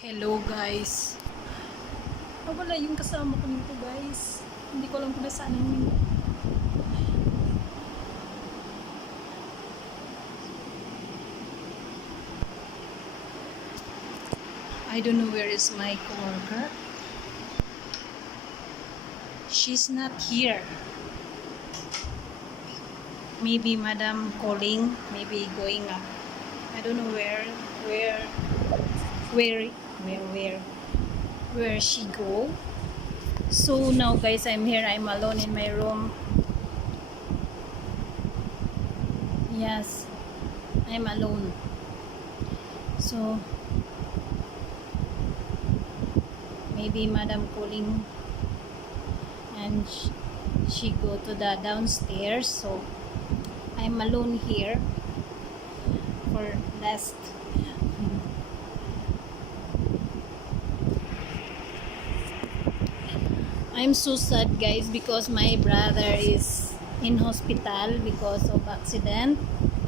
Hello guys. Wala yung kasama ko nito guys. Hindi ko alam kung nasaan yung... I don't know where is my coworker. She's not here. Maybe madam calling, maybe going up. I don't know where, where, where she go. So now guys, I'm here. I'm alone in my room. Yes, I'm alone. So maybe madam calling and she go to the downstairs. So I'm alone here for last. I'm so sad guys because my brother is in hospital because of accident,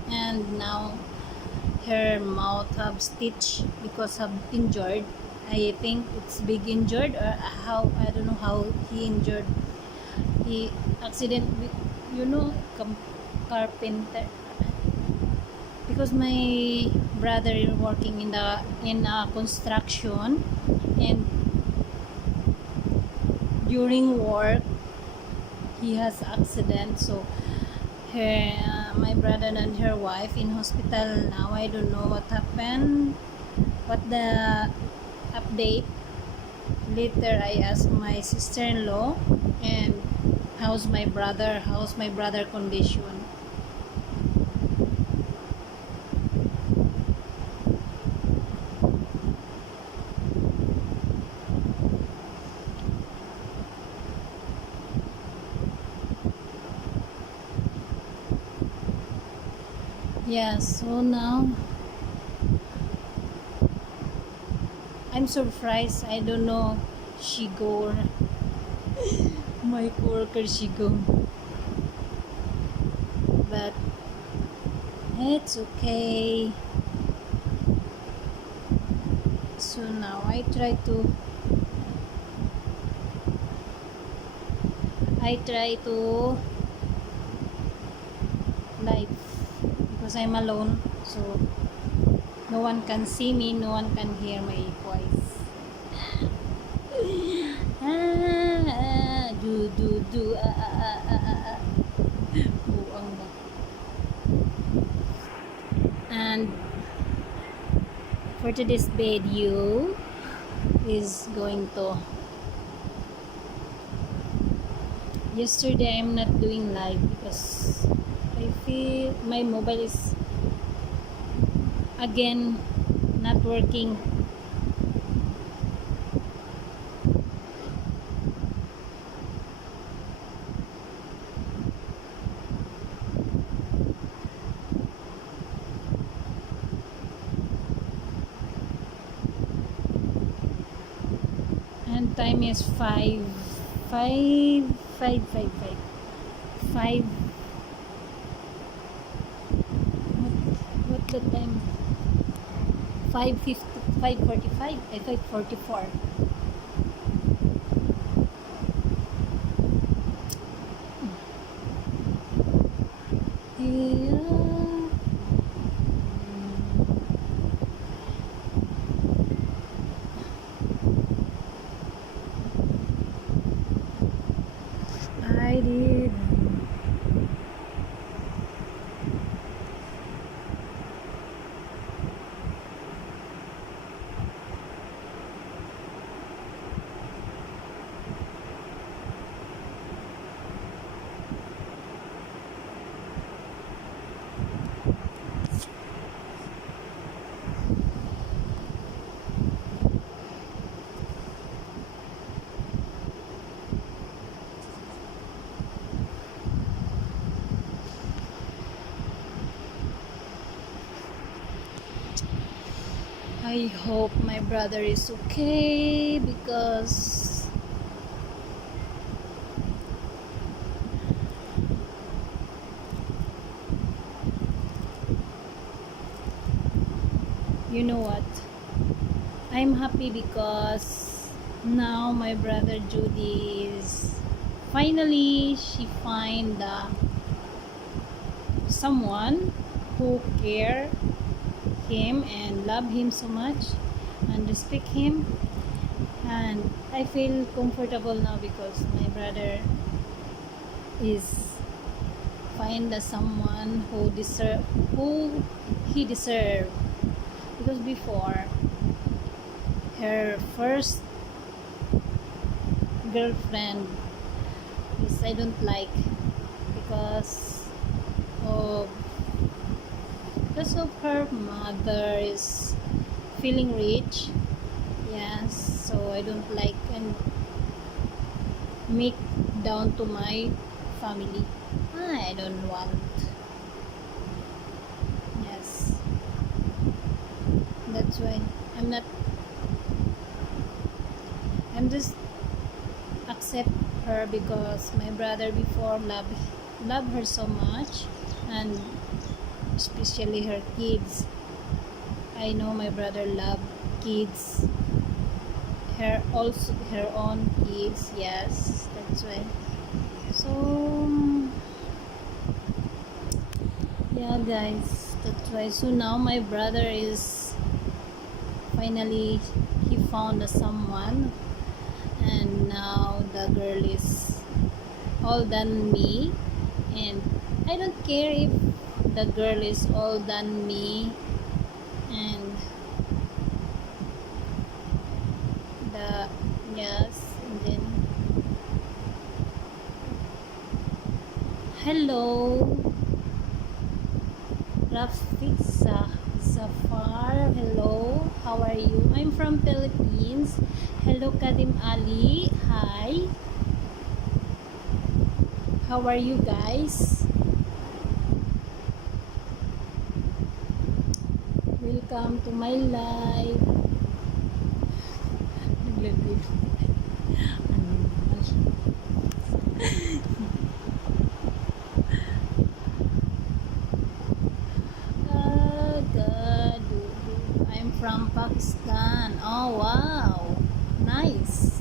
and now her mouth have stitch because of injured. I think it's big injured, or how, I don't know how he injured. He accident with, carpenter, because my brother is working in the construction, and during work he has accident. So my brother and her wife in hospital now. I don't know what happened, what the update. Later I asked my sister-in-law, and how's my brother condition. Yeah, so now I'm surprised. I don't know she go. My coworker, she go, but it's okay. So now I try to live because I'm alone, so no one can see me, no one can hear my voice. Buang ba. And for today's video is going to, yesterday I'm not doing live because I feel my mobile is again not working. And time is 5 what the time, 5:50, 5:45, 5:44. Yeah. I did. I hope my brother is okay because you know what? I'm happy because now my brother Judy is finally she find someone who care him and love him so much and respect him, and I feel comfortable now because my brother is find someone who he deserve, because before her first girlfriend is I don't like because of her mother is feeling rich. Yes, so I don't like and make down to my family. I don't want. Yes, that's why I'm not. I'm just accept her because my brother before love her so much, and especially her kids. I know my brother love kids, her own kids. Yes, that's why. So yeah, guys, that's why. So now my brother is finally he found someone, and now the girl is older than me, and I don't care if the girl is older than me, and the yes, and then hello Rafiq Zafar, hello, how are you? I'm from Philippines. Hello Kadim Ali, hi, how are you guys? Welcome to my live. Naglag-live. God, I'm from Pakistan. Oh wow, nice.